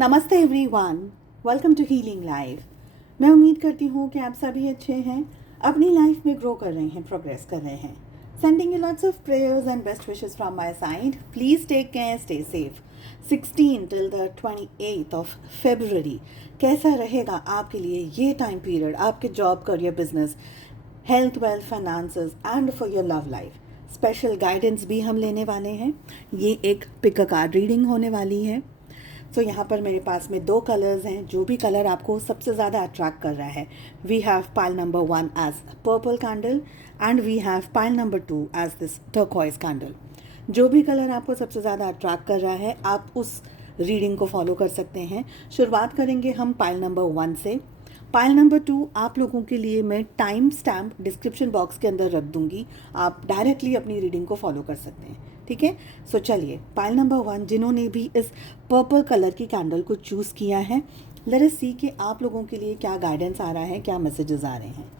नमस्ते everyone, welcome to healing life. मैं उम्मीद करती हूँ कि आप सभी अच्छे हैं, अपनी लाइफ में ग्रो कर रहे हैं, प्रोग्रेस कर रहे हैं। Sending you lots of prayers and best wishes from my side. Please take care, stay safe. 16 till the 28th of February कैसा रहेगा आपके लिए ये टाइम पीरियड, आपके job, career, business, health, wealth, finances and for your love life. Special guidance भी हम लेने वाले हैं। ये एक पिक अ कार्ड रीडिंग होने वाली है। सो यहाँ पर मेरे पास में 2 कलर्स हैं। जो भी कलर आपको सबसे ज़्यादा अट्रैक्ट कर रहा है, we have pile number 1 as purple candle and we have pile number 2 as this turquoise candle. जो भी कलर आपको सबसे ज़्यादा अट्रैक्ट कर रहा है, आप उस रीडिंग को फॉलो कर सकते हैं। शुरुआत करेंगे हम पाइल नंबर 1 से। पाइल नंबर 2 आप लोगों के लिए मैं टाइम स्टैम्प डिस्क्रिप्शन बॉक्स के अंदर रख दूंगी, आप डायरेक्टली अपनी रीडिंग को फॉलो कर सकते हैं। ठीक है, सो चलिए पाइल नंबर 1 जिन्होंने भी इस पर्पल कलर की कैंडल को चूज़ किया है, लेट अस सी कि आप लोगों के लिए क्या गाइडेंस आ रहा है, क्या मैसेजेस आ रहे हैं।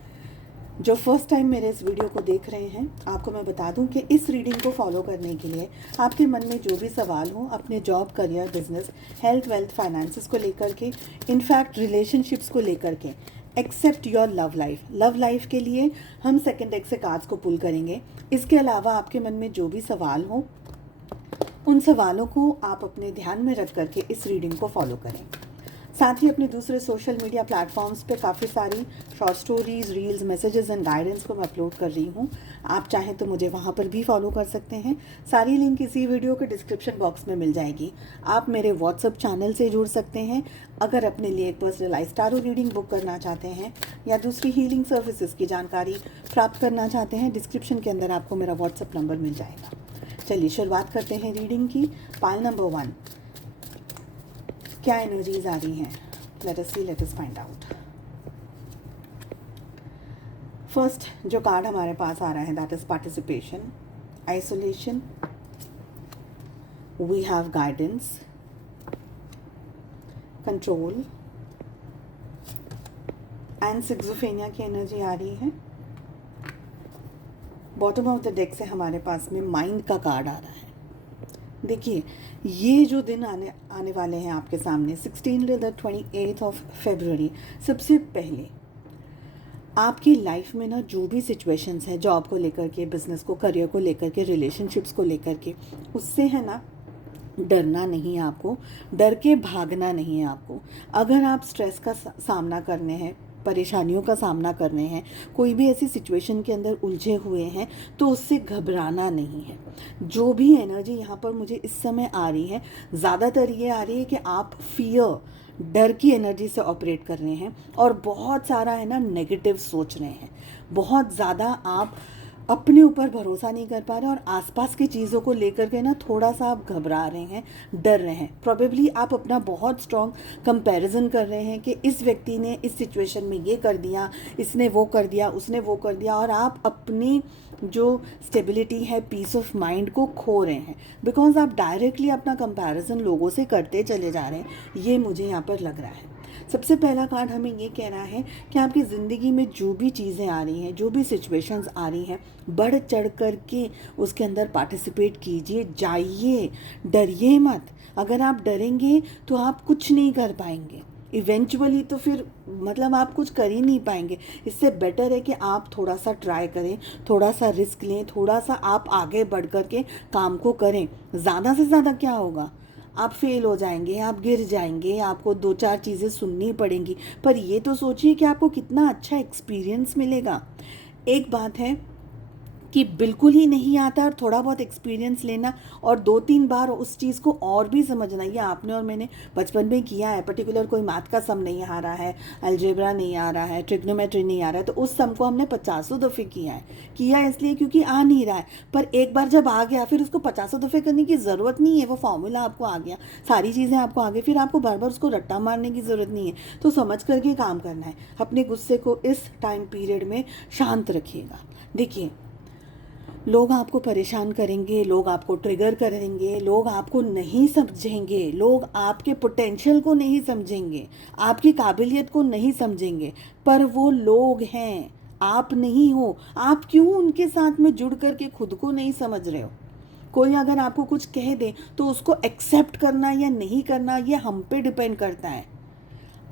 जो फर्स्ट टाइम मेरे इस वीडियो को देख रहे हैं, आपको मैं बता दूं कि इस रीडिंग को फॉलो करने के लिए आपके मन में जो भी सवाल हो अपने job, career, business, health, wealth, finances को लेकर के, इनफैक्ट रिलेशनशिप्स को लेकर के, except your love life, love life के लिए हम सेकेंड डेक से कार्ड्स को पुल करेंगे। इसके अलावा आपके मन में जो भी सवाल हो, उन सवालों को आप अपने ध्यान में रख करके इस रीडिंग को फॉलो करें। साथ ही अपने दूसरे सोशल मीडिया प्लेटफॉर्म्स पे काफ़ी सारी short stories, reels, messages and guidance को मैं अपलोड कर रही हूँ। आप चाहें तो मुझे वहाँ पर भी फॉलो कर सकते हैं। सारी लिंक इसी वीडियो के डिस्क्रिप्शन बॉक्स में मिल जाएगी। आप मेरे व्हाट्सअप चैनल से जुड़ सकते हैं अगर अपने लिए एक पर्सनलाइज्ड टारो रीडिंग बुक करना चाहते हैं या दूसरी हीलिंग सर्विसेज की जानकारी प्राप्त करना चाहते हैं। डिस्क्रिप्शन के अंदर आपको मेरा व्हाट्सअप नंबर मिल जाएगा। चलिए शुरुआत करते हैं रीडिंग की। पाइल नंबर 1, क्या एनर्जीज आ रही हैं? Let us see, let us find out. First जो कार्ड हमारे पास आ रहा है, that is participation, isolation, we have guidance, control and सिक्सोफेनिया की एनर्जी आ रही है। बॉटम ऑफ द डेक से हमारे पास में माइंड का कार्ड आ रहा है। देखिए, ये जो दिन आने वाले हैं आपके सामने, 16 to the 28th of February, सबसे पहले आपकी लाइफ में ना जो भी सिचुएशंस हैं, जॉब को लेकर के, बिजनेस को, करियर को लेकर के, रिलेशनशिप्स को लेकर के, उससे है ना डरना नहीं है आपको, डर के भागना नहीं है आपको। अगर आप स्ट्रेस का सामना करने हैं, परेशानियों का सामना करने हैं, कोई भी ऐसी सिचुएशन के अंदर उलझे हुए हैं, तो उससे घबराना नहीं है। जो भी एनर्जी यहाँ पर मुझे इस समय आ रही है, ज़्यादातर ये आ रही है कि आप फियर, डर की एनर्जी से ऑपरेट कर रहे हैं और बहुत सारा है ना नेगेटिव सोच रहे हैं। बहुत ज़्यादा आप अपने ऊपर भरोसा नहीं कर पा रहे और आसपास की चीज़ों को लेकर के ना थोड़ा सा आप घबरा रहे हैं, डर रहे हैं। प्रॉबेबली आप अपना बहुत स्ट्रॉन्ग कंपैरिजन कर रहे हैं कि इस व्यक्ति ने इस सिचुएशन में ये कर दिया, इसने वो कर दिया, उसने वो कर दिया, और आप अपनी जो स्टेबिलिटी है, पीस ऑफ माइंड को खो रहे हैं, बिकॉज आप डायरेक्टली अपना कंपैरिजन लोगों से करते चले जा रहे हैं। ये मुझे यहाँ पर लग रहा है। सबसे पहला कार्ड हमें ये कह रहा है कि आपकी ज़िंदगी में जो भी चीज़ें आ रही हैं, जो भी सिचुएशंस आ रही हैं, बढ़ चढ़ कर के उसके अंदर पार्टिसिपेट कीजिए, जाइए, डरिए मत। अगर आप डरेंगे तो आप कुछ नहीं कर पाएंगे, इवेंचुअली तो फिर मतलब आप कुछ कर ही नहीं पाएंगे। इससे बेटर है कि आप थोड़ा सा ट्राई करें, थोड़ा सा रिस्क लें, थोड़ा सा आप आगे बढ़ कर के काम को करें। ज़्यादा से ज़्यादा क्या होगा, आप फेल हो जाएंगे, आप गिर जाएंगे, आपको 2-4 चीज़ें सुननी पड़ेंगी, पर ये तो सोचिए कि आपको कितना अच्छा एक्सपीरियंस मिलेगा। एक बात है कि बिल्कुल ही नहीं आता और थोड़ा बहुत एक्सपीरियंस लेना और 2-3 बार उस चीज़ को और भी समझना, ये आपने और मैंने बचपन में किया है। पर्टिकुलर कोई मैथ का सम नहीं आ रहा है, अलजेब्रा नहीं आ रहा है, ट्रिग्नोमेट्री नहीं आ रहा है, तो उस सम को हमने 50 दफ़े किया है इसलिए क्योंकि आ नहीं रहा है। पर एक बार जब आ गया, फिर उसको 50 दफ़े करने की ज़रूरत नहीं है, वो फॉर्मूला आपको आ गया, सारी चीज़ें आपको आ गई, फिर आपको बार बार उसको रट्टा मारने की ज़रूरत नहीं है। तो समझ करके काम करना है। अपने गुस्से को इस टाइम पीरियड में शांत रखिएगा। देखिए, लोग आपको परेशान करेंगे, लोग आपको ट्रिगर करेंगे, लोग आपको नहीं समझेंगे, लोग आपके पोटेंशियल को नहीं समझेंगे, आपकी काबिलियत को नहीं समझेंगे, पर वो लोग हैं, आप नहीं हो। आप क्यों उनके साथ में जुड़ करके खुद को नहीं समझ रहे हो? कोई अगर आपको कुछ कह दे तो उसको एक्सेप्ट करना या नहीं करना ये हम पे डिपेंड करता है।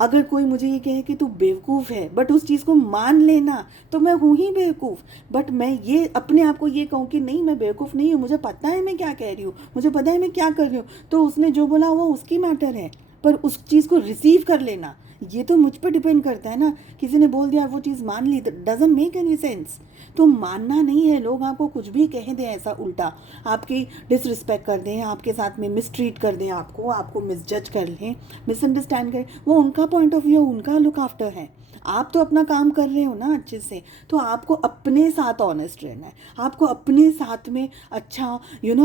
अगर कोई मुझे ये कहे कि तू बेवकूफ़ है बट उस चीज़ को मान लेना, तो मैं हूँ ही बेवकूफ़। बट मैं ये अपने आप को ये कहूँ कि नहीं, मैं बेवकूफ़ नहीं हूँ, मुझे पता है मैं क्या कह रही हूँ, मुझे पता है मैं क्या कर रही हूँ, तो उसने जो बोला वो उसकी मैटर है। पर उस चीज़ को रिसीव कर लेना ये तो मुझ पर डिपेंड करता है ना। किसी ने बोल दिया और वो चीज़ मान ली, डजंट मेक एनी सेंस। तो मानना नहीं है, लोग आपको कुछ भी कह दें ऐसा उल्टा, आपकी डिसरिस्पेक्ट कर दें, आपके साथ में मिसट्रीट कर दें, आपको मिसजज कर लें, मिसअंडरस्टैंड करें, वो उनका पॉइंट ऑफ व्यू, उनका लुक आफ्टर है। आप तो अपना काम कर रहे हो ना अच्छे से, तो आपको अपने साथ ऑनेस्ट रहना है, आपको अपने साथ में अच्छा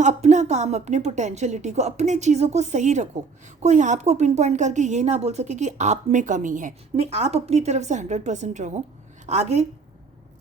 अपना काम, अपने पोटेंशियलिटी को, अपने चीज़ों को सही रखो। कोई आपको पिन पॉइंट करके ये ना बोल सके कि आप में कमी है, नहीं, आप अपनी तरफ से 100% रहो। आगे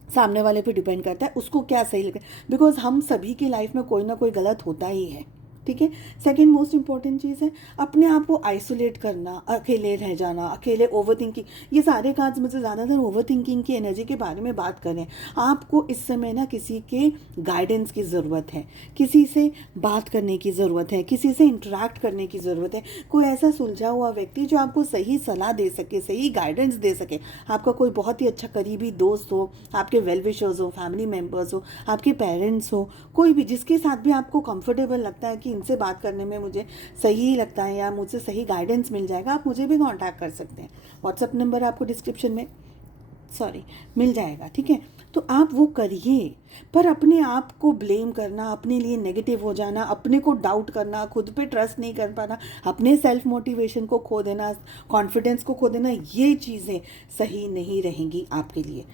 सामने वाले पे डिपेंड करता है उसको क्या सही लगे, बिकॉज हम सभी की लाइफ में कोई ना कोई गलत होता ही है, ठीक है। सेकेंड मोस्ट इंपॉर्टेंट चीज़ है अपने आप को आइसोलेट करना, अकेले रह जाना, अकेले ओवर थिंकिंग। ये सारे कार्ड्स मुझे ज़्यादातर ओवर थिंकिंग की एनर्जी के बारे में बात करें। आपको इस समय ना किसी के गाइडेंस की ज़रूरत है, किसी से बात करने की ज़रूरत है, किसी से इंटरेक्ट करने की ज़रूरत है। कोई ऐसा सुलझा हुआ व्यक्ति जो आपको सही सलाह दे सके, सही गाइडेंस दे सके। आपका कोई बहुत ही अच्छा करीबी दोस्त हो, आपके वेल विशर्स हो, फैमिली मेम्बर्स हो, आपके पेरेंट्स हो, कोई भी जिसके साथ भी आपको कंफर्टेबल लगता है कि इनसे बात करने में मुझे सही लगता है या मुझसे सही गाइडेंस मिल जाएगा, आप मुझे भी कांटेक्ट कर सकते हैं। व्हाट्सएप नंबर आपको डिस्क्रिप्शन में मिल जाएगा, ठीक है। तो आप वो करिए, पर अपने आप को ब्लेम करना, अपने लिए नेगेटिव हो जाना, अपने को डाउट करना, खुद पे ट्रस्ट नहीं कर पाना, अपने सेल्फ मोटिवेशन को खो देना, कॉन्फिडेंस को खो देना, ये चीज़ें सही नहीं रहेंगी आपके लिए।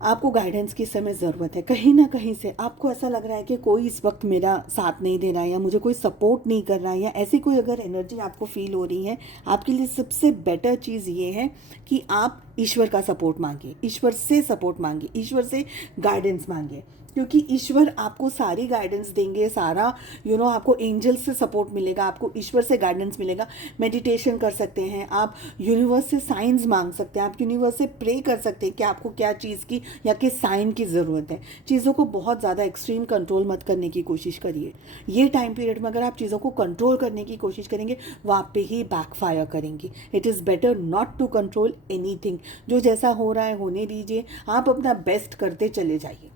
आपको गाइडेंस की समय ज़रूरत है। कहीं ना कहीं से आपको ऐसा लग रहा है कि कोई इस वक्त मेरा साथ नहीं दे रहा है या मुझे कोई सपोर्ट नहीं कर रहा है, या ऐसी कोई अगर एनर्जी आपको फील हो रही है, आपके लिए सबसे बेटर चीज़ ये है कि आप ईश्वर का सपोर्ट मांगिए, ईश्वर से सपोर्ट मांगिए, ईश्वर से गाइडेंस मांगिए, क्योंकि ईश्वर आपको सारी गाइडेंस देंगे, सारा आपको एंजल्स से सपोर्ट मिलेगा, आपको ईश्वर से गाइडेंस मिलेगा। मेडिटेशन कर सकते हैं आप, यूनिवर्स से साइंस मांग सकते हैं, आप यूनिवर्स से प्रे कर सकते हैं कि आपको क्या चीज़ की या किस साइन की ज़रूरत है। चीज़ों को बहुत ज़्यादा एक्सट्रीम कंट्रोल मत करने की कोशिश करिए। ये टाइम पीरियड में अगर आप चीज़ों को कंट्रोल करने की कोशिश करेंगे, वो आप पे ही बैकफायर करेंगी। It is better not to control anything. जो जैसा हो रहा है होने दीजिए, आप अपना बेस्ट करते चले जाइए।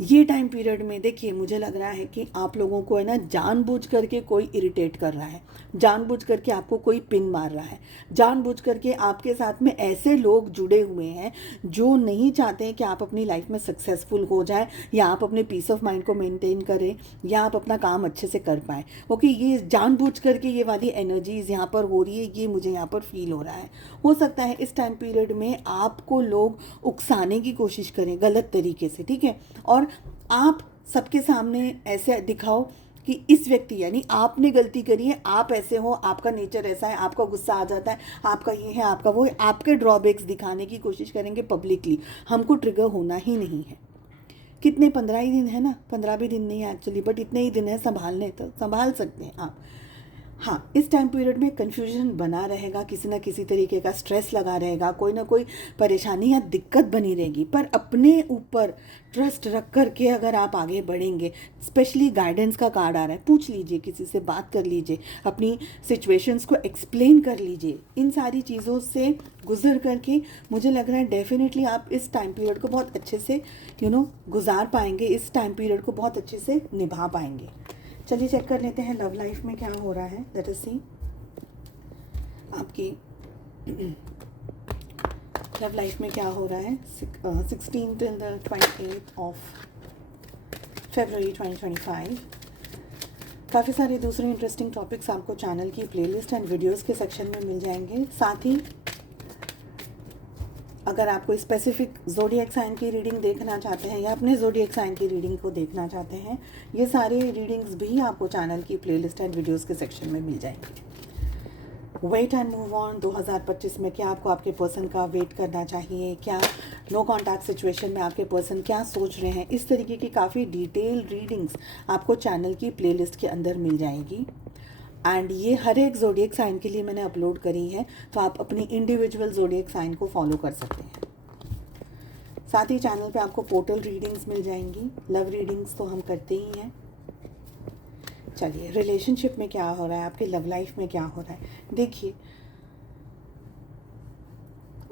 ये टाइम पीरियड में देखिए, मुझे लग रहा है कि आप लोगों को है ना जानबूझ करके कोई इरिटेट कर रहा है, जानबूझ करके आपको कोई पिन मार रहा है, जानबूझ करके आपके साथ में ऐसे लोग जुड़े हुए हैं जो नहीं चाहते हैं कि आप अपनी लाइफ में सक्सेसफुल हो जाए, या आप अपने पीस ऑफ माइंड को मेंटेन करें, या आप अपना काम अच्छे से कर पाएँ। ओके, ये जानबूझ करके ये वाली एनर्जीज यहाँ पर हो रही है, ये मुझे यहाँ पर फील हो रहा है। हो सकता है इस टाइम पीरियड में आपको लोग उकसाने की कोशिश करें गलत तरीके से, ठीक है, और आप सबके सामने ऐसे दिखाओ कि इस व्यक्ति यानी आपने गलती करी है, आप ऐसे हो, आपका नेचर ऐसा है, आपका गुस्सा आ जाता है, आपका ये है, आपका वो है, आपके ड्रॉबैक्स दिखाने की कोशिश करेंगे पब्लिकली। हमको ट्रिगर होना ही नहीं है। कितने 15 ही दिन है ना, 15 भी दिन नहीं है एक्चुअली, बट इतने ही दिन है संभालने, तो संभाल सकते हैं आप। हाँ, इस टाइम पीरियड में कन्फ्यूजन बना रहेगा, किसी ना किसी तरीके का स्ट्रेस लगा रहेगा, कोई ना कोई परेशानी या दिक्कत बनी रहेगी, पर अपने ऊपर ट्रस्ट रख कर के अगर आप आगे बढ़ेंगे, स्पेशली गाइडेंस का कार्ड आ रहा है, पूछ लीजिए, किसी से बात कर लीजिए, अपनी सिचुएशंस को एक्सप्लेन कर लीजिए। इन सारी चीज़ों से गुजर करके मुझे लग रहा है डेफिनेटली आप इस टाइम पीरियड को बहुत अच्छे से गुजार पाएंगे, इस टाइम पीरियड को बहुत अच्छे से निभा पाएंगे। चलिए चेक कर लेते हैं लव लाइफ में क्या हो रहा है। लेट अस सी आपकी लव लाइफ में क्या हो रहा है 16 till the 28th of February 2025। काफ़ी सारे दूसरे इंटरेस्टिंग टॉपिक्स आपको चैनल की प्लेलिस्ट एंड वीडियोस के सेक्शन में मिल जाएंगे। साथ ही अगर आप कोई स्पेसिफिक ज़ोडिएक साइन की रीडिंग देखना चाहते हैं या अपने ज़ोडिएक साइन की रीडिंग को देखना चाहते हैं, ये सारे रीडिंग्स भी आपको चैनल की प्लेलिस्ट एंड वीडियोस के सेक्शन में मिल जाएंगे। वेट एंड मूव ऑन 2025 में क्या आपको आपके पर्सन का वेट करना चाहिए, क्या नो कॉन्टैक्ट सिचुएशन में आपके पर्सन क्या सोच रहे हैं, इस तरीके की काफ़ी डिटेल रीडिंग्स आपको चैनल की प्लेलिस्ट के अंदर मिल जाएगी। एंड ये हर एक ज़ोडिएक साइन के लिए मैंने अपलोड करी है, तो आप अपनी इंडिविजुअल ज़ोडिएक साइन को फॉलो कर सकते हैं। साथ ही चैनल पे आपको पोर्टल रीडिंग्स मिल जाएंगी, लव रीडिंग्स तो हम करते ही हैं। चलिए, रिलेशनशिप में क्या हो रहा है, आपके लव लाइफ में क्या हो रहा है। देखिए,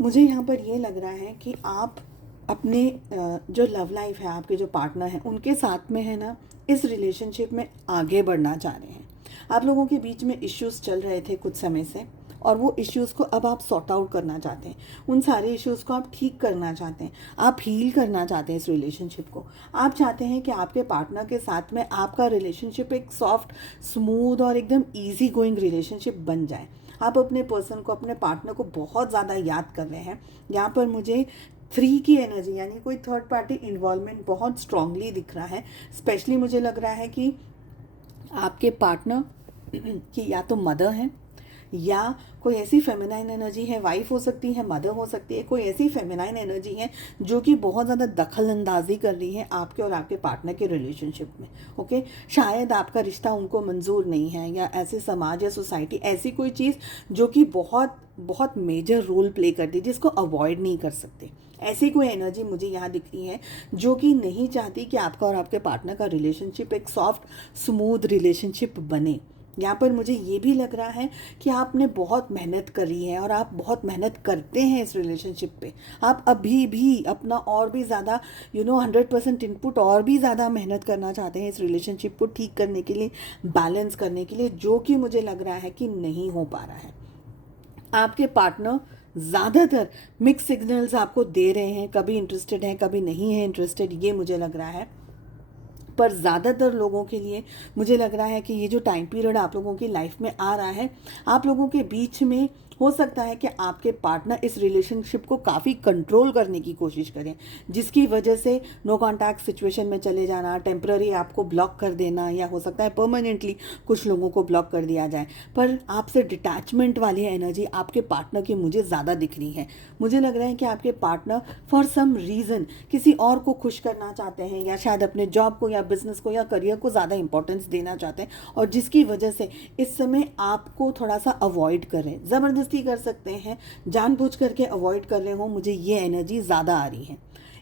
मुझे यहाँ पर ये लग रहा है कि आप अपने जो लव लाइफ है, आपके जो पार्टनर हैं उनके साथ में है ना, इस रिलेशनशिप में आगे बढ़ना चाह रहे हैं। आप लोगों के बीच में इश्यूज़ चल रहे थे कुछ समय से, और वो इश्यूज़ को अब आप सॉर्ट आउट करना चाहते हैं। उन सारे इश्यूज़ को आप ठीक करना चाहते हैं, आप हील करना चाहते हैं इस रिलेशनशिप को। आप चाहते हैं कि आपके पार्टनर के साथ में आपका रिलेशनशिप एक सॉफ्ट, स्मूथ और एकदम ईजी गोइंग रिलेशनशिप बन जाए। आप अपने पर्सन को, अपने पार्टनर को बहुत ज़्यादा याद कर रहे हैं। यहाँ पर मुझे 3 की एनर्जी, यानी कोई थर्ड पार्टी इन्वॉल्वमेंट बहुत स्ट्रांगली दिख रहा है। स्पेशली मुझे लग रहा है कि आपके पार्टनर की या तो मदर है, या कोई ऐसी फेमिनाइन एनर्जी है, वाइफ हो सकती है, मदर हो सकती है, कोई ऐसी फेमिनाइन एनर्जी है जो कि बहुत ज़्यादा दखल अंदाजी कर रही है आपके और आपके पार्टनर के रिलेशनशिप में। ओके, शायद आपका रिश्ता उनको मंजूर नहीं है, या ऐसे समाज या सोसाइटी ऐसी कोई चीज़ जो कि बहुत बहुत मेजर रोल प्ले करती है, जिसको अवॉइड नहीं कर सकते। ऐसी कोई एनर्जी मुझे यहाँ दिख रही है जो कि नहीं चाहती कि आपका और आपके पार्टनर का रिलेशनशिप एक सॉफ्ट, स्मूथ रिलेशनशिप बने। यहाँ पर मुझे ये भी लग रहा है कि आपने बहुत मेहनत करी है और आप बहुत मेहनत करते हैं इस रिलेशनशिप पे। आप अभी भी अपना और भी ज़्यादा 100% इनपुट और भी ज़्यादा मेहनत करना चाहते हैं इस रिलेशनशिप को ठीक करने के लिए, बैलेंस करने के लिए, जो कि मुझे लग रहा है कि नहीं हो पा रहा है। आपके पार्टनर ज़्यादातर मिक्स सिग्नल्स आपको दे रहे हैं, कभी इंटरेस्टेड हैं, कभी नहीं है इंटरेस्टेड, ये मुझे लग रहा है। पर ज़्यादातर लोगों के लिए मुझे लग रहा है कि ये जो टाइम पीरियड आप लोगों की लाइफ में आ रहा है, आप लोगों के बीच में हो सकता है कि आपके पार्टनर इस रिलेशनशिप को काफ़ी कंट्रोल करने की कोशिश करें, जिसकी वजह से नो कॉन्टैक्ट सिचुएशन में चले जाना, टेम्पररी आपको ब्लॉक कर देना, या हो सकता है परमानेंटली कुछ लोगों को ब्लॉक कर दिया जाए। पर आपसे डिटैचमेंट वाली एनर्जी आपके पार्टनर की मुझे ज़्यादा दिख रही है। मुझे लग रहा है कि आपके पार्टनर फॉर सम रीज़न किसी और को खुश करना चाहते हैं, या शायद अपने जॉब को या बिजनेस को या करियर को ज़्यादा इंपॉर्टेंस देना चाहते हैं, और जिसकी वजह से इस समय आपको थोड़ा सा अवॉइड करें, ज़बरदस्ती कर सकते हैं, जानबूझ करके अवॉइड कर रहे हो। मुझे ये एनर्जी ज़्यादा आ रही है।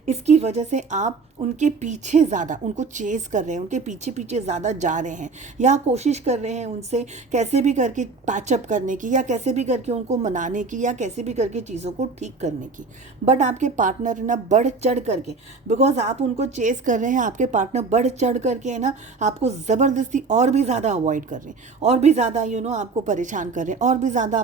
इसकी वजह से आप उनके पीछे ज़्यादा, उनको चेस कर रहे हैं, उनके पीछे पीछे ज़्यादा जा रहे हैं, या कोशिश कर रहे हैं उनसे कैसे भी करके पैचअप करने की, या कैसे भी करके उनको मनाने की, या कैसे भी करके चीज़ों को ठीक करने की। बट आपके पार्टनर ना बढ़ चढ़ करके, बिकॉज आप उनको चेस कर रहे हैं, आपके पार्टनर बढ़ चढ़ करके है ना आपको ज़बरदस्ती और भी ज़्यादा अवॉइड कर रहे हैं, और भी ज़्यादा आपको परेशान कर रहे हैं, और भी ज़्यादा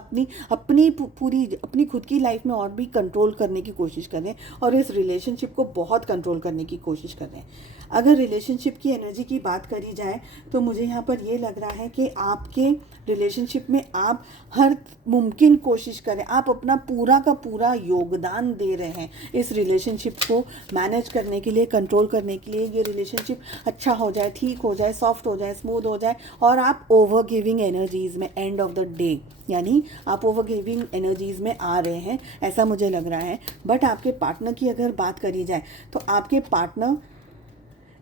अपनी खुद की लाइफ में और भी कंट्रोल करने की कोशिश कर रहे हैं, और इस रिलेशनशिप को बहुत कंट्रोल करने की कोशिश कर रहे हैं। अगर रिलेशनशिप की एनर्जी की बात करी जाए तो मुझे यहाँ पर ये लग रहा है कि आपके रिलेशनशिप में आप हर मुमकिन कोशिश करें, आप अपना पूरा का पूरा योगदान दे रहे हैं इस रिलेशनशिप को मैनेज करने के लिए, कंट्रोल करने के लिए। ये रिलेशनशिप अच्छा हो जाए, ठीक हो जाए, सॉफ्ट हो जाए, स्मूथ हो जाए, और आप ओवर गिविंग एनर्जीज में एंड ऑफ द डे, यानी आप ओवर गिविंग एनर्जीज में आ रहे हैं, ऐसा मुझे लग रहा है। बट आपके पार्टनर की अगर बात करी जाए तो आपके पार्टनर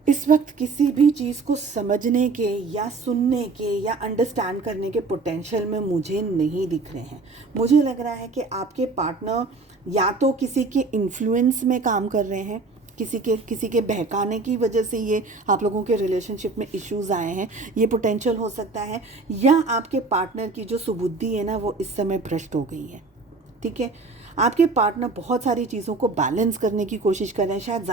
इस वक्त किसी भी चीज़ को समझने के या सुनने के या अंडरस्टैंड करने के पोटेंशियल में मुझे नहीं दिख रहे हैं। मुझे लग रहा है कि आपके पार्टनर या तो किसी के इन्फ्लुएंस में काम कर रहे हैं, किसी के बहकाने की वजह से ये आप लोगों के रिलेशनशिप में इश्यूज़ आए हैं, ये पोटेंशियल हो सकता है। या आपके पार्टनर की जो सुबुद्धि है ना वो इस समय भ्रष्ट हो गई है। ठीक है, आपके पार्टनर बहुत सारी चीज़ों को बैलेंस करने की कोशिश कर रहे हैं, शायद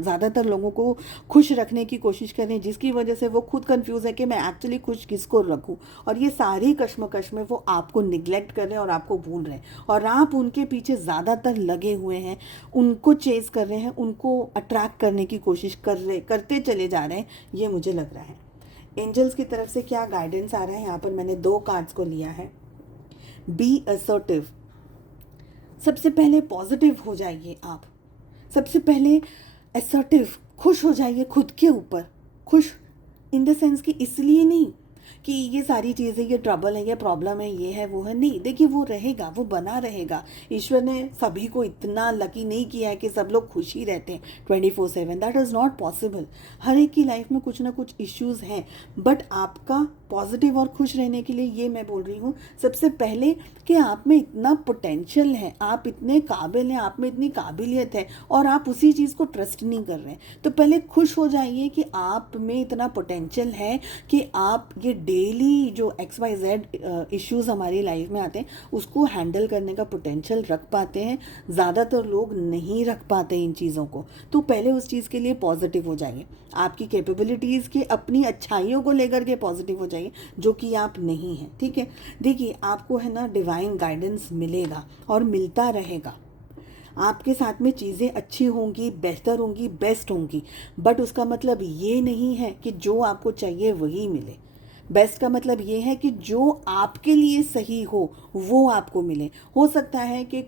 ज़्यादातर लोगों को खुश रखने की कोशिश कर रहे हैं, जिसकी वजह से वो खुद कंफ्यूज है कि मैं एक्चुअली खुश किसको रखूं, और ये सारी कश्मकश में वो आपको निगलेक्ट कर रहे हैं और आपको भूल रहे हैं, और आप उनके पीछे ज़्यादातर लगे हुए हैं, उनको चेस कर रहे हैं, उनको अट्रैक्ट करने की कोशिश करते चले जा रहे हैं। ये मुझे लग रहा है। एंजल्स की तरफ से क्या गाइडेंस आ रहा है, यहाँ पर मैंने 2 कार्ड्स को लिया है। बी असर्टिव, सबसे पहले पॉजिटिव हो जाइए आप, सबसे पहले असर्टिव, खुश हो जाइए खुद के ऊपर। खुश इन द सेंस कि इसलिए नहीं कि ये सारी चीज़ें, ये ट्रबल है, ये प्रॉब्लम है, ये है, वो है, नहीं। देखिए वो रहेगा, वो बना रहेगा। ईश्वर ने सभी को इतना लकी नहीं किया है कि सब लोग खुश ही रहते हैं 24/7। That is not possible. हर एक की लाइफ में कुछ ना कुछ इश्यूज़ हैं, बट आपका पॉजिटिव और खुश रहने के लिए ये मैं बोल रही हूँ सबसे पहले कि आप में इतना पोटेंशियल है, आप इतने काबिल हैं, आप में इतनी काबिलियत है और आप उसी चीज़ को ट्रस्ट नहीं कर रहे हैं। तो पहले खुश हो जाइए कि आप में इतना पोटेंशियल है कि आप ये डेली जो XYZ इश्यूज़ हमारी लाइफ में आते हैं उसको हैंडल करने का पोटेंशियल रख पाते हैं। ज़्यादातर लोग नहीं रख पाते इन चीज़ों को। तो पहले उस चीज़ के लिए पॉजिटिव हो जाइए, आपकी कैपेबिलिटीज़ के, अपनी अच्छाइयों को लेकर के पॉजिटिव हो जाइए, जो कि आप नहीं हैं। ठीक है, देखिए आपको है ना डिवाइन गाइडेंस मिलेगा और मिलता रहेगा। आपके साथ में चीज़ें अच्छी होंगी, बेहतर होंगी, बेस्ट होंगी, बट उसका मतलब ये नहीं है कि जो आपको चाहिए वही मिले। बेस्ट का मतलब ये है कि जो आपके लिए सही हो वो आपको मिले। हो सकता है कि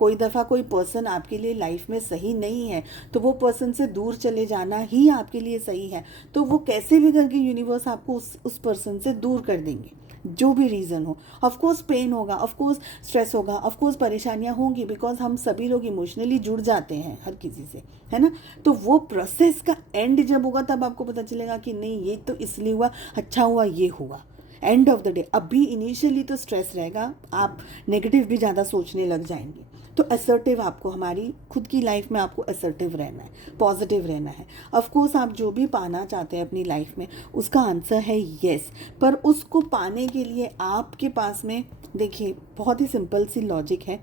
कोई दफ़ा कोई पर्सन आपके लिए लाइफ में सही नहीं है, तो वो पर्सन से दूर चले जाना ही आपके लिए सही है। तो वो कैसे भी करके यूनिवर्स आपको उस पर्सन से दूर कर देंगे, जो भी रीज़न हो। ऑफकोर्स पेन होगा, ऑफकोर्स स्ट्रेस होगा, ऑफकोर्स परेशानियां होंगी, बिकॉज हम सभी लोग इमोशनली जुड़ जाते हैं हर किसी से, है ना। तो वो प्रोसेस का एंड जब होगा तब आपको पता चलेगा कि नहीं ये तो इसलिए हुआ, अच्छा हुआ ये हुआ। एंड ऑफ द डे अभी इनिशियली तो स्ट्रेस रहेगा, आप नेगेटिव भी ज़्यादा सोचने लग जाएंगे। तो असर्टिव आपको, हमारी खुद की लाइफ में आपको असर्टिव रहना है, पॉजिटिव रहना है। ऑफ कोर्स आप जो भी पाना चाहते हैं अपनी लाइफ में उसका आंसर है येस, पर उसको पाने के लिए आपके पास में, देखिए बहुत ही सिंपल सी लॉजिक है।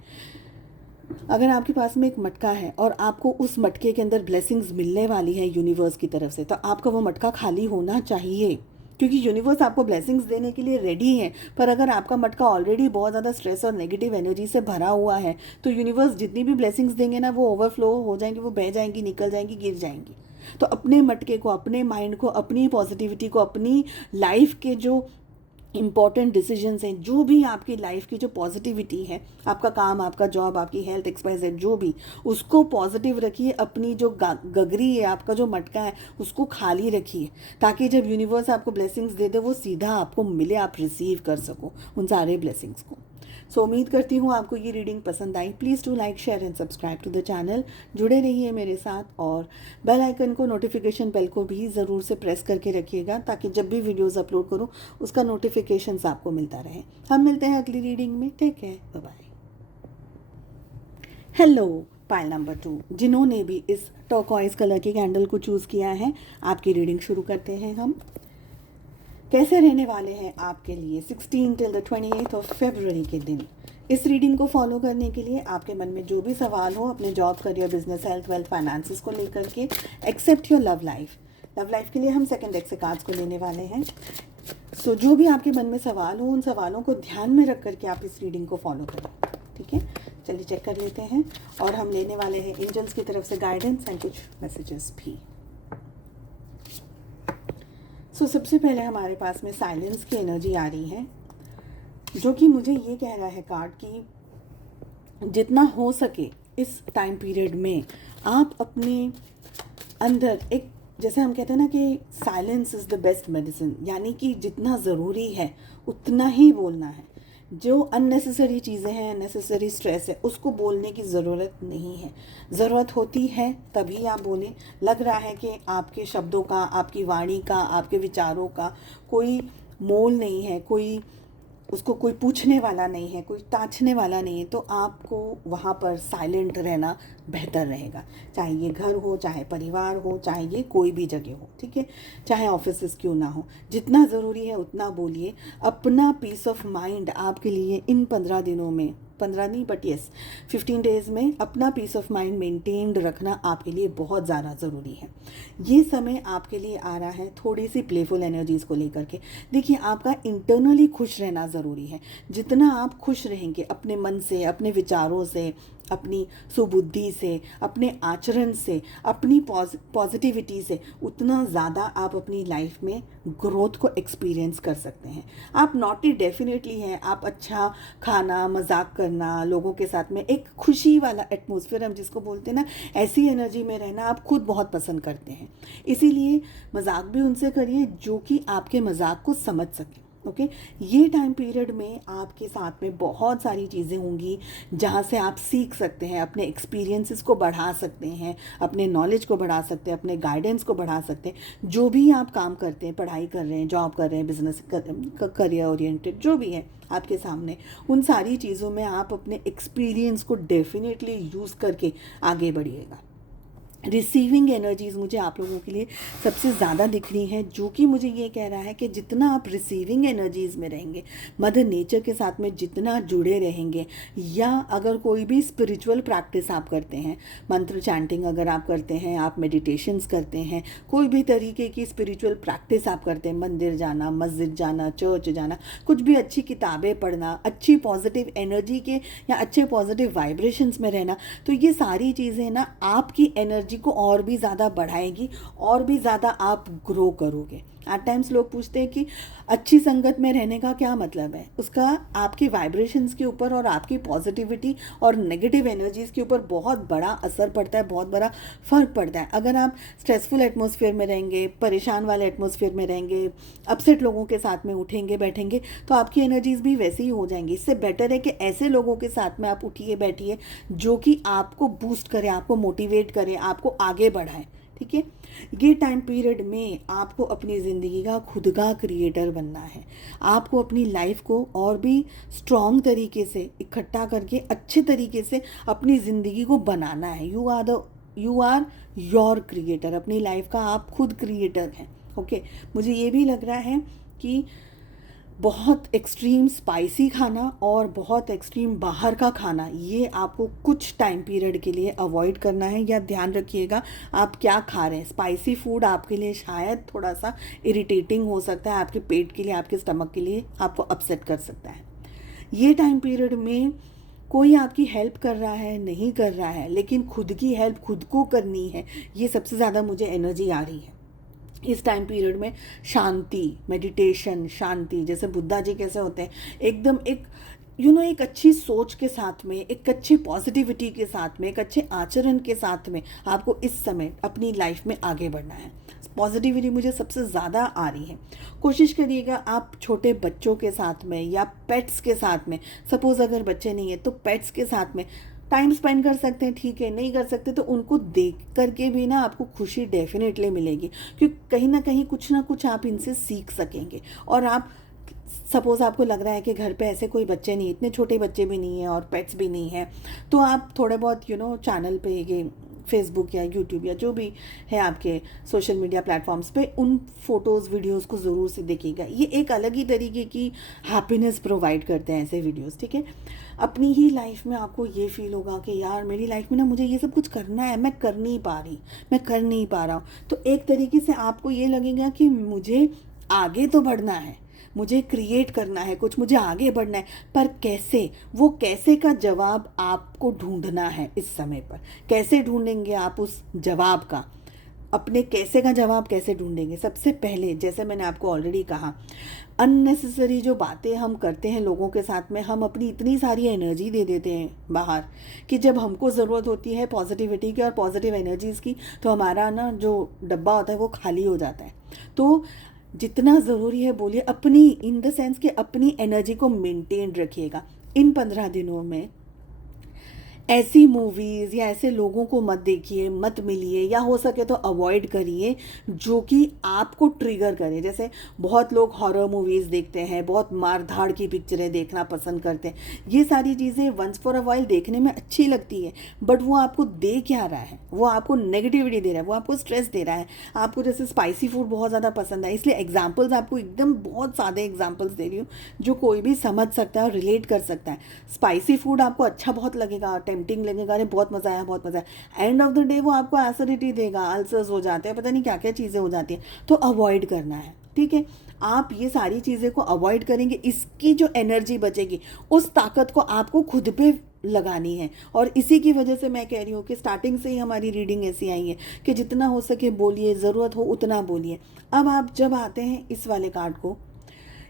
अगर आपके पास में एक मटका है और आपको उस मटके के अंदर ब्लेसिंग्स मिलने वाली है यूनिवर्स की तरफ से, तो आपका वो मटका खाली होना चाहिए, क्योंकि यूनिवर्स आपको ब्लेसिंग्स देने के लिए रेडी है। पर अगर आपका मटका ऑलरेडी बहुत ज़्यादा स्ट्रेस और नेगेटिव एनर्जी से भरा हुआ है, तो यूनिवर्स जितनी भी ब्लेसिंग्स देंगे ना वो ओवरफ्लो हो जाएंगी, वो बह जाएंगी, निकल जाएंगी, गिर जाएंगी। तो अपने मटके को, अपने माइंड को, अपनी पॉजिटिविटी को, अपनी लाइफ के जो इंपॉर्टेंट डिसीजंस हैं, जो भी आपकी लाइफ की जो पॉजिटिविटी है, आपका काम, आपका जॉब, आपकी हेल्थ, XYZ जो भी, उसको पॉजिटिव रखिए। अपनी जो गगरी है, आपका जो मटका है, उसको खाली रखिए, ताकि जब यूनिवर्स आपको ब्लेसिंग्स दे दे वो सीधा आपको मिले, आप रिसीव कर सको उन सारे ब्लेसिंग्स को। सो उम्मीद करती हूँ आपको ये रीडिंग पसंद आई। Please do like, share and subscribe to the channel. जुड़े रहिए मेरे साथ, और बेल आइकन को, नोटिफिकेशन बेल को भी ज़रूर से प्रेस करके रखिएगा, ताकि जब भी वीडियोस अपलोड करूँ उसका नोटिफिकेशंस आपको मिलता रहे। हम मिलते हैं अगली रीडिंग में। Take care, bye bye. Hello pile number 2, जिन्होंने भी इस टर्कोइज कलर की कैंडल को चूज़ किया है, आपकी रीडिंग शुरू करते हैं हम। कैसे रहने वाले हैं आपके लिए 16 till the 28th of February के दिन। इस रीडिंग को फॉलो करने के लिए आपके मन में जो भी सवाल हो अपने job, career, business, health, wealth, finances को लेकर के, except your love life. Love life के लिए हम सेकंड डेक से कार्ड्स को लेने वाले हैं। सो जो भी आपके मन में सवाल हो उन सवालों को ध्यान में रख करके आप इस रीडिंग को फॉलो करें। ठीक है, चलिए चेक कर लेते हैं, और हम लेने वाले हैं एंजल्स की तरफ से गाइडेंस एंड कुछ मैसेजेस भी। सो सबसे पहले हमारे पास में साइलेंस की एनर्जी आ रही है, जो कि मुझे ये कह रहा है कार्ड कि जितना हो सके इस टाइम पीरियड में आप अपने अंदर एक, जैसे हम कहते हैं ना कि silence is the best medicine, यानी कि जितना ज़रूरी है उतना ही बोलना है। जो अननेसेसरी चीज़ें हैं, अननेसेसरी स्ट्रेस है, उसको बोलने की ज़रूरत नहीं है। ज़रूरत होती है तभी आप बोलें। लग रहा है कि आपके शब्दों का, आपकी वाणी का, आपके विचारों का कोई मोल नहीं है, उसको कोई पूछने वाला नहीं है, कोई ताछने वाला नहीं है, तो आपको वहाँ पर साइलेंट रहना बेहतर रहेगा। चाहे ये घर हो, चाहे परिवार हो, चाहे ये कोई भी जगह हो, ठीक है, चाहे ऑफिस क्यों ना हो, जितना ज़रूरी है उतना बोलिए। अपना पीस ऑफ माइंड आपके लिए इन 15 दिनों में, 15 नहीं बट येस 15 डेज़ में अपना पीस ऑफ माइंड मेंटेन्ड रखना आपके लिए बहुत ज़्यादा ज़रूरी है। ये समय आपके लिए आ रहा है थोड़ी सी प्लेफुल एनर्जीज़ को लेकर के। देखिए आपका इंटरनली खुश रहना ज़रूरी है। जितना आप खुश रहेंगे अपने मन से, अपने विचारों से, अपनी सुबुद्धि से, अपने आचरण से, अपनी पॉजिटिविटी से, उतना ज़्यादा आप अपनी लाइफ में ग्रोथ को एक्सपीरियंस कर सकते हैं। आप नॉटी डेफिनेटली हैं, आप अच्छा खाना, मजाक करना, लोगों के साथ में एक खुशी वाला एटमॉस्फेयर हम जिसको बोलते हैं ना, ऐसी एनर्जी में रहना आप खुद बहुत पसंद करते हैं। इसीलिए मजाक भी उनसे करिए जो कि आपके मजाक को समझ सकें। ओके ये टाइम पीरियड में आपके साथ में बहुत सारी चीज़ें होंगी जहाँ से आप सीख सकते हैं, अपने एक्सपीरियंसेस को बढ़ा सकते हैं, अपने नॉलेज को बढ़ा सकते हैं, अपने गाइडेंस को बढ़ा सकते हैं। जो भी आप काम करते हैं, पढ़ाई कर रहे हैं, जॉब कर रहे हैं, बिजनेस करियर ओरिएंटेड जो भी है आपके सामने, उन सारी चीज़ों में आप अपने एक्सपीरियंस को डेफिनेटली यूज़ करके आगे बढ़िएगा। रिसीविंग एनर्जीज़ मुझे आप लोगों के लिए सबसे ज़्यादा दिख रही हैं, जो कि मुझे ये कह रहा है कि जितना आप रिसीविंग एनर्जीज़ में रहेंगे, मदर नेचर के साथ में जितना जुड़े रहेंगे, या अगर कोई भी स्पिरिचुअल प्रैक्टिस आप करते हैं, मंत्र चैंटिंग अगर आप करते हैं, आप मेडिटेशंस करते हैं, कोई भी तरीके की स्पिरिचुअल प्रैक्टिस आप करते हैं, मंदिर जाना, मस्जिद जाना, चर्च जाना, कुछ भी अच्छी किताबें पढ़ना, अच्छी पॉजिटिव एनर्जी के या अच्छे पॉजिटिव वाइब्रेशंस में रहना, तो ये सारी चीज़ें ना आपकी एनर्जी को और भी ज़्यादा बढ़ाएगी और भी ज़्यादा आप ग्रो करोगे। एट टाइम्स लोग पूछते हैं कि अच्छी संगत में रहने का क्या मतलब है। उसका आपके वाइब्रेशंस के ऊपर और आपकी पॉजिटिविटी और नेगेटिव एनर्जीज़ के ऊपर बहुत बड़ा असर पड़ता है, बहुत बड़ा फ़र्क पड़ता है। अगर आप स्ट्रेसफुल एटमॉस्फेयर में रहेंगे, परेशान वाले एटमॉस्फेयर में रहेंगे, अपसेट लोगों के साथ में उठेंगे बैठेंगे, तो आपकी एनर्जीज़ भी वैसे ही हो जाएंगी। इससे बेटर है कि ऐसे लोगों के साथ में आप उठिए बैठिए जो कि आपको बूस्ट करें, आपको मोटिवेट करें, आपको आगे बढ़ाएं। ठीक है, ये टाइम पीरियड में आपको अपनी ज़िंदगी का खुद का क्रिएटर बनना है। आपको अपनी लाइफ को और भी स्ट्रॉन्ग तरीके से इकट्ठा करके अच्छे तरीके से अपनी ज़िंदगी को बनाना है। यू आर योर क्रिएटर, अपनी लाइफ का आप खुद क्रिएटर हैं। ओके मुझे ये भी लग रहा है कि बहुत एक्सट्रीम स्पाइसी खाना और बहुत एक्सट्रीम बाहर का खाना, ये आपको कुछ टाइम पीरियड के लिए अवॉइड करना है, या ध्यान रखिएगा आप क्या खा रहे हैं। स्पाइसी फूड आपके लिए शायद थोड़ा सा इरिटेटिंग हो सकता है, आपके पेट के लिए, आपके स्टमक के लिए आपको अपसेट कर सकता है। ये टाइम पीरियड में कोई आपकी हेल्प कर रहा है, नहीं कर रहा है, लेकिन खुद की हेल्प खुद को करनी है, ये सबसे ज़्यादा मुझे एनर्जी आ रही है। इस टाइम पीरियड में शांति, मेडिटेशन, शांति, जैसे बुद्धा जी कैसे होते हैं, एकदम एक एक अच्छी सोच के साथ में, एक अच्छी पॉजिटिविटी के साथ में, एक अच्छे आचरण के साथ में आपको इस समय अपनी लाइफ में आगे बढ़ना है। पॉजिटिविटी मुझे सबसे ज़्यादा आ रही है। कोशिश करिएगा आप छोटे बच्चों के साथ में या पेट्स के साथ में, सपोज़ अगर बच्चे नहीं है तो पेट्स के साथ में टाइम स्पेंड कर सकते हैं। ठीक है, नहीं कर सकते तो उनको देख करके भी ना आपको खुशी डेफिनेटली मिलेगी, क्योंकि कहीं ना कहीं कुछ ना कुछ आप इनसे सीख सकेंगे। और आप सपोज़ आपको लग रहा है कि घर पे ऐसे कोई बच्चे नहीं, इतने छोटे बच्चे भी नहीं हैं और पेट्स भी नहीं हैं, तो आप थोड़े बहुत चैनल पे ये फेसबुक या यूट्यूब या जो भी है आपके सोशल मीडिया प्लेटफॉर्म्स पे उन फोटोज़ वीडियोज़ को ज़रूर से देखिएगा। ये एक अलग ही तरीके की हैप्पीनेस प्रोवाइड करते हैं ऐसे वीडियोज़। ठीक है, अपनी ही लाइफ में आपको ये फील होगा कि यार मेरी लाइफ में ना मुझे ये सब कुछ करना है, मैं कर नहीं पा रही, मैं कर नहीं पा रहा हूँ। तो एक तरीके से आपको ये लगेगा कि मुझे आगे तो बढ़ना है, मुझे क्रिएट करना है कुछ, मुझे आगे बढ़ना है, पर कैसे, वो कैसे का जवाब आपको ढूंढना है। इस समय पर कैसे ढूंढेंगे आप उस जवाब का, अपने कैसे का जवाब कैसे ढूंढेंगे। सबसे पहले, जैसे मैंने आपको ऑलरेडी कहा, अननेसेसरी जो बातें हम करते हैं लोगों के साथ में, हम अपनी इतनी सारी एनर्जी दे देते हैं बाहर कि जब हमको ज़रूरत होती है पॉजिटिविटी की और पॉजिटिव एनर्जीज़ की, तो हमारा ना जो डब्बा होता है वो खाली हो जाता है। तो जितना ज़रूरी है बोलिए, अपनी इन द सेंस कि अपनी एनर्जी को मेंटेन रखिएगा। इन 15 दिनों में ऐसी मूवीज़ या ऐसे लोगों को मत देखिए, मत मिलिए, या हो सके तो अवॉइड करिए जो कि आपको ट्रिगर करे। जैसे बहुत लोग हॉरर मूवीज़ देखते हैं, बहुत मार धाड़ की पिक्चरें देखना पसंद करते हैं। ये सारी चीज़ें वंस फॉर अ वाइल देखने में अच्छी लगती है, बट वो आपको दे क्या रहा है, वो आपको नेगेटिविटी दे रहा है, वो आपको स्ट्रेस दे रहा है। आपको जैसे स्पाइसी फूड बहुत ज़्यादा पसंद है, इसलिए एग्जाम्पल्स आपको एकदम बहुत सादे एग्जाम्पल्स दे रही हूँ जो कोई भी समझ सकता है और रिलेट कर सकता है। स्पाइसी फूड आपको अच्छा बहुत लगेगा, टेम्पटिंग लगेगा, अरे बहुत मज़ा आया, बहुत मज़ा आया, एंड ऑफ द डे वो आपको एसिडिटी देगा, अल्सर्स हो जाते हैं, पता नहीं क्या क्या चीज़ें हो जाती हैं। तो अवॉइड करना है। ठीक है, आप ये सारी चीज़ें को अवॉइड करेंगे, इसकी जो एनर्जी बचेगी उस ताकत को आपको खुद पे लगानी है। और इसी की वजह से मैं कह रही हूँ कि स्टार्टिंग से ही हमारी रीडिंग ऐसी आई है कि जितना हो सके बोलिए, ज़रूरत हो उतना बोलिए। अब आप जब आते हैं इस वाले कार्ड को,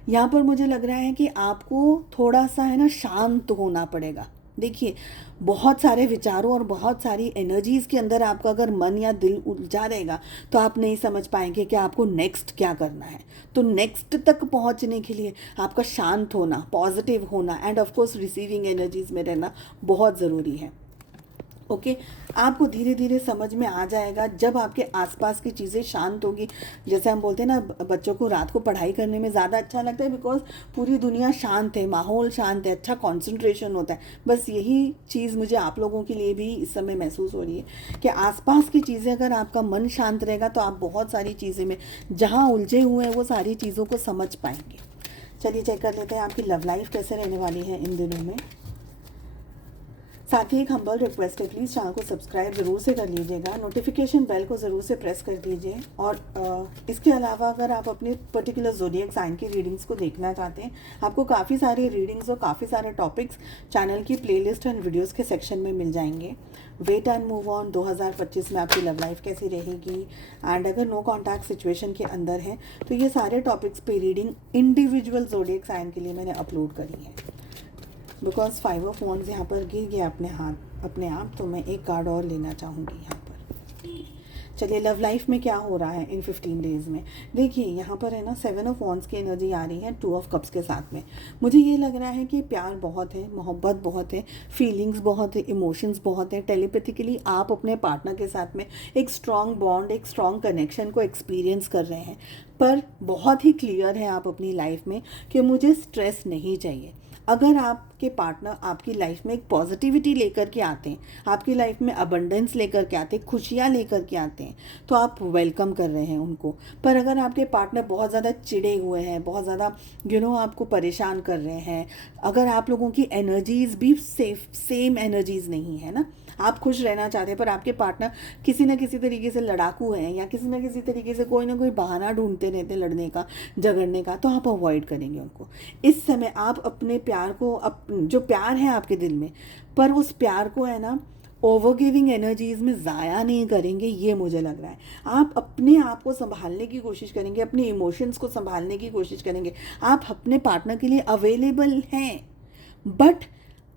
यहाँ पर मुझे लग रहा है कि आपको थोड़ा सा है ना शांत होना पड़ेगा। देखिए, बहुत सारे विचारों और बहुत सारी एनर्जीज़ के अंदर आपका अगर मन या दिल उलझा रहेगा तो आप नहीं समझ पाएंगे कि आपको नेक्स्ट क्या करना है। तो नेक्स्ट तक पहुंचने के लिए आपका शांत होना, पॉजिटिव होना end of course receiving energies में रहना बहुत ज़रूरी है। ओके, आपको धीरे धीरे समझ में आ जाएगा जब आपके आसपास की चीज़ें शांत होगी। जैसे हम बोलते हैं ना, बच्चों को रात को पढ़ाई करने में ज़्यादा अच्छा लगता है बिकॉज पूरी दुनिया शांत है, माहौल शांत है, अच्छा कंसंट्रेशन होता है। बस यही चीज़ मुझे आप लोगों के लिए भी इस समय महसूस हो रही है कि आसपास की चीज़ें, अगर आपका मन शांत रहेगा तो आप बहुत सारी चीज़ें में जहाँ उलझे हुए हैं वो सारी चीज़ों को समझ पाएंगे। चलिए चेक कर लेते हैं आपकी लव लाइफ कैसे रहने वाली है इन दिनों में। साथ ही एक हम्बल रिक्वेस्ट है, प्लीज़ चैनल को सब्सक्राइब ज़रूर से कर लीजिएगा, नोटिफिकेशन बेल को ज़रूर से प्रेस कर दीजिए। और इसके अलावा अगर आप अपने पर्टिकुलर ज़ोडिएक साइन की रीडिंग्स को देखना चाहते हैं, आपको काफ़ी सारी रीडिंग्स और काफ़ी सारे टॉपिक्स चैनल की प्लेलिस्ट एंड वीडियोस के सेक्शन में मिल जाएंगे। वेट एंड मूव ऑन 2025 में आपकी लव लाइफ कैसी रहेगी, एंड अगर नो कॉन्टैक्ट सिचुएशन के अंदर है तो ये सारे टॉपिक्स पे रीडिंग इंडिविजुअल ज़ोडिएक साइन के लिए मैंने अपलोड करी है। बिकॉज 5 ऑफ वॉन्ड्स यहाँ पर गिर गया अपने आप, तो मैं एक कार्ड और लेना चाहूँगी यहाँ पर। चलिए, लव लाइफ में क्या हो रहा है इन 15 डेज़ में। देखिए, यहाँ पर है ना 7 ऑफ वॉन्ड्स की एनर्जी आ रही है 2 ऑफ कप्स के साथ में। मुझे ये लग रहा है कि प्यार बहुत है, मोहब्बत बहुत है, फीलिंग्स बहुत है, इमोशंस बहुत है। टेलीपैथिकली आप अपने पार्टनर के साथ में एक स्ट्रॉन्ग बॉन्ड, एक स्ट्रॉन्ग कनेक्शन को एक्सपीरियंस कर रहे हैं। पर बहुत ही क्लियर है आप अपनी लाइफ में कि मुझे स्ट्रेस नहीं चाहिए। अगर आपके पार्टनर आपकी लाइफ में एक पॉजिटिविटी लेकर के आते हैं, आपकी लाइफ में अबंडेंस लेकर के आते हैं, खुशियाँ लेकर के आते हैं, तो आप वेलकम कर रहे हैं उनको। पर अगर आपके पार्टनर बहुत ज़्यादा चिढ़े हुए हैं, बहुत ज़्यादा आपको परेशान कर रहे हैं, अगर आप लोगों की एनर्जीज़ भी सेम एनर्जीज़ नहीं है ना, आप खुश रहना चाहते हैं पर आपके पार्टनर किसी न किसी तरीके से लड़ाकू हैं या किसी न किसी तरीके से कोई ना कोई बहाना ढूंढते रहते हैं लड़ने का, झगड़ने का, तो आप अवॉइड करेंगे उनको। इस समय आप अपने प्यार को, जो प्यार है आपके दिल में, पर उस प्यार को है ना ओवर गिविंग एनर्जीज़ में ज़ाया नहीं करेंगे, ये मुझे लग रहा है। आप अपने आप को संभालने की कोशिश करेंगे, अपने इमोशंस को संभालने की कोशिश करेंगे। आप अपने पार्टनर के लिए अवेलेबल हैं, बट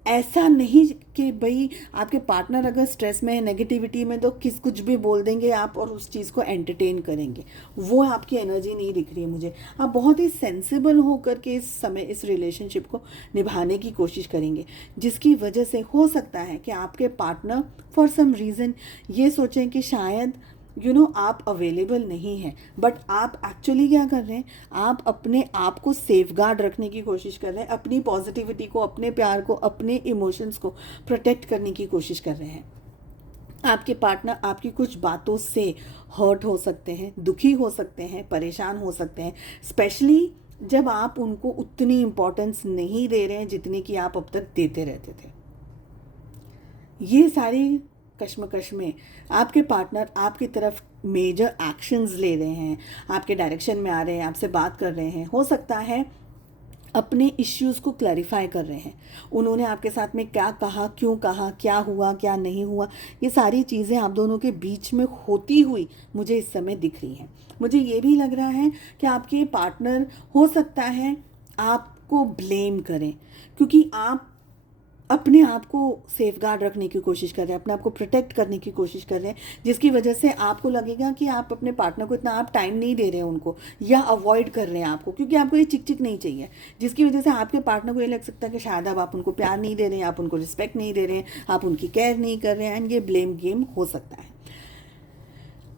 ऐसा नहीं कि भाई आपके पार्टनर अगर स्ट्रेस में है, नेगेटिविटी में, तो कुछ भी बोल देंगे आप और उस चीज़ को एंटरटेन करेंगे। वो आपकी एनर्जी नहीं दिख रही है मुझे। आप बहुत ही सेंसिबल होकर के इस समय इस रिलेशनशिप को निभाने की कोशिश करेंगे, जिसकी वजह से हो सकता है कि आपके पार्टनर फॉर सम रीज़न ये सोचें कि शायद आप अवेलेबल नहीं हैं, बट आप एक्चुअली क्या कर रहे हैं, आप अपने आप को सेफगार्ड रखने की कोशिश कर रहे हैं, अपनी पॉजिटिविटी को, अपने प्यार को, अपने इमोशंस को प्रोटेक्ट करने की कोशिश कर रहे हैं। आपके पार्टनर आपकी कुछ बातों से हर्ट हो सकते हैं, दुखी हो सकते हैं, परेशान हो सकते हैं, स्पेशली जब आप उनको उतनी इम्पोर्टेंस नहीं दे रहे हैं जितनी कि आप अब तक देते रहते थे। ये सारी कश्मकश में आपके पार्टनर आपकी तरफ मेजर एक्शंस ले रहे हैं, आपके डायरेक्शन में आ रहे हैं, आपसे बात कर रहे हैं, हो सकता है अपने इश्यूज़ को क्लैरिफाई कर रहे हैं। उन्होंने आपके साथ में क्या कहा, क्यों कहा, क्या हुआ, क्या नहीं हुआ, ये सारी चीज़ें आप दोनों के बीच में होती हुई मुझे इस समय दिख रही हैं। मुझे ये भी लग रहा है कि आपके पार्टनर हो सकता है आपको ब्लेम करें, क्योंकि आप अपने आप को सेफगार्ड रखने की कोशिश कर रहे हैं, अपने आप को प्रोटेक्ट करने की कोशिश कर रहे हैं, जिसकी वजह से आपको लगेगा कि आप अपने पार्टनर को इतना आप टाइम नहीं दे रहे हैं उनको, या अवॉइड कर रहे हैं आपको, क्योंकि आपको ये चिक चिक नहीं चाहिए, जिसकी वजह से आपके पार्टनर को ये लग सकता है कि शायद अब आप उनको प्यार नहीं दे रहे हैं, आप उनको रिस्पेक्ट नहीं दे रहे हैं, आप उनकी केयर नहीं कर रहे हैं, एंड ये ब्लेम गेम हो सकता है।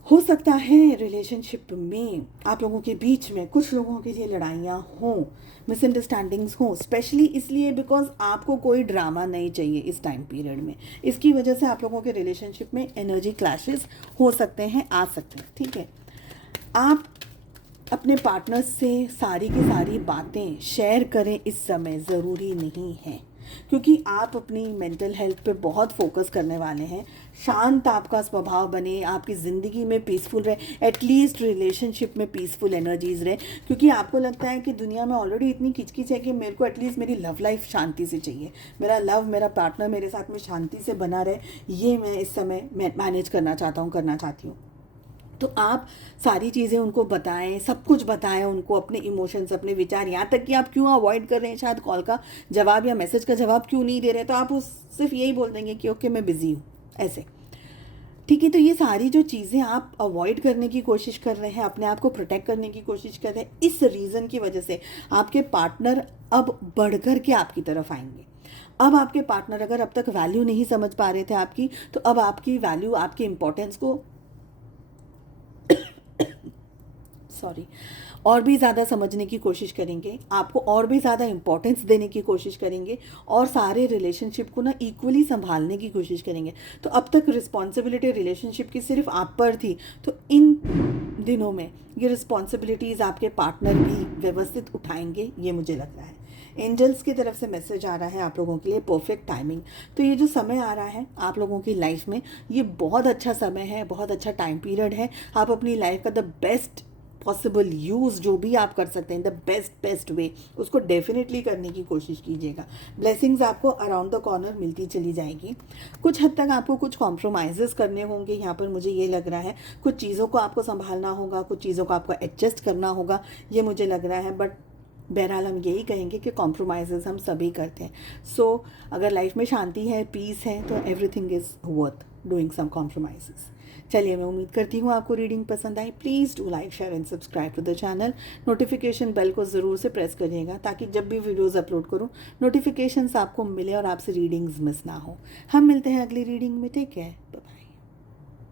हो सकता है रिलेशनशिप में आप लोगों के बीच में कुछ लोगों के लिए लड़ाइयाँ हों, मिसअंडरस्टैंडिंग्स हों, स्पेशली इसलिए बिकॉज आपको कोई ड्रामा नहीं चाहिए इस टाइम पीरियड में। इसकी वजह से आप लोगों के रिलेशनशिप में एनर्जी क्लैशेस हो सकते हैं, आ सकते हैं। ठीक है, आप अपने पार्टनर से सारी की सारी बातें शेयर करें, इस समय ज़रूरी नहीं है। क्योंकि आप अपनी मेंटल हेल्थ पे बहुत फोकस करने वाले हैं। शांत आपका स्वभाव बने, आपकी ज़िंदगी में पीसफुल रहे, एटलीस्ट रिलेशनशिप में पीसफुल एनर्जीज रहे, क्योंकि आपको लगता है कि दुनिया में ऑलरेडी इतनी किचकिच है कि मेरे को एटलीस्ट मेरी लव लाइफ शांति से चाहिए, मेरा पार्टनर मेरे साथ में शांति से बना रहे, ये मैं इस समय मैनेज करना चाहता हूँ, करना चाहती हूँ। तो आप सारी चीज़ें उनको बताएं, सब कुछ बताएं उनको, अपने इमोशंस, अपने विचार, यहाँ तक कि आप क्यों अवॉइड कर रहे हैं, शायद कॉल का जवाब या मैसेज का जवाब क्यों नहीं दे रहे, तो आप उस सिर्फ यही बोल देंगे कि ओके मैं बिज़ी हूँ, ऐसे। ठीक है, तो ये सारी जो चीज़ें आप अवॉइड करने की कोशिश कर रहे हैं, अपने आप को प्रोटेक्ट करने की कोशिश कर रहे हैं, इस रीज़न की वजह से आपके पार्टनर अब बढ़ कर के आपकी तरफ आएंगे। अब आपके पार्टनर अगर अब तक वैल्यू नहीं समझ पा रहे थे आपकी, तो अब आपकी वैल्यू, आपकी इंपॉर्टेंस को सॉरी और भी ज़्यादा समझने की कोशिश करेंगे, आपको और भी ज़्यादा इंपॉर्टेंस देने की कोशिश करेंगे, और सारे रिलेशनशिप को ना इक्वली संभालने की कोशिश करेंगे। तो अब तक रिस्पॉन्सिबिलिटी रिलेशनशिप की सिर्फ आप पर थी, तो इन दिनों में ये रिस्पॉन्सिबिलिटीज़ आपके पार्टनर भी व्यवस्थित उठाएंगे, ये मुझे लग रहा है। एंजल्स की तरफ से मैसेज आ रहा है आप लोगों के लिए, परफेक्ट टाइमिंग। तो ये जो समय आ रहा है आप लोगों की लाइफ में, ये बहुत अच्छा समय है, बहुत अच्छा टाइम पीरियड है। आप अपनी लाइफ का द बेस्ट पॉसिबल यूज़ जो भी आप कर सकते हैं, द बेस्ट वे, उसको डेफिनेटली करने की कोशिश कीजिएगा। ब्लेसिंग्स आपको अराउंड द कॉर्नर मिलती चली जाएगी। कुछ हद तक आपको कुछ कॉम्प्रोमाइज़ेस करने होंगे यहाँ पर, मुझे ये लग रहा है। कुछ चीज़ों को आपको संभालना होगा, कुछ चीज़ों को आपको एडजस्ट करना होगा, ये मुझे लग रहा है। बट बहरहाल हम यही कहेंगे कि कॉम्प्रोमाइज़ेस हम सभी करते हैं। सो अगर लाइफ में शांति है, पीस है, तो everything is worth doing some compromises. चलिए, मैं उम्मीद करती हूँ आपको रीडिंग पसंद आई। Please do like, share and subscribe to the channel. Notification bell को ज़रूर से प्रेस करिएगा, ताकि जब भी वीडियोज़ अपलोड करूँ नोटिफिकेशंस आपको मिले और आपसे रीडिंग्स मिस ना हो। हम मिलते हैं अगली रीडिंग में। Take care, bye.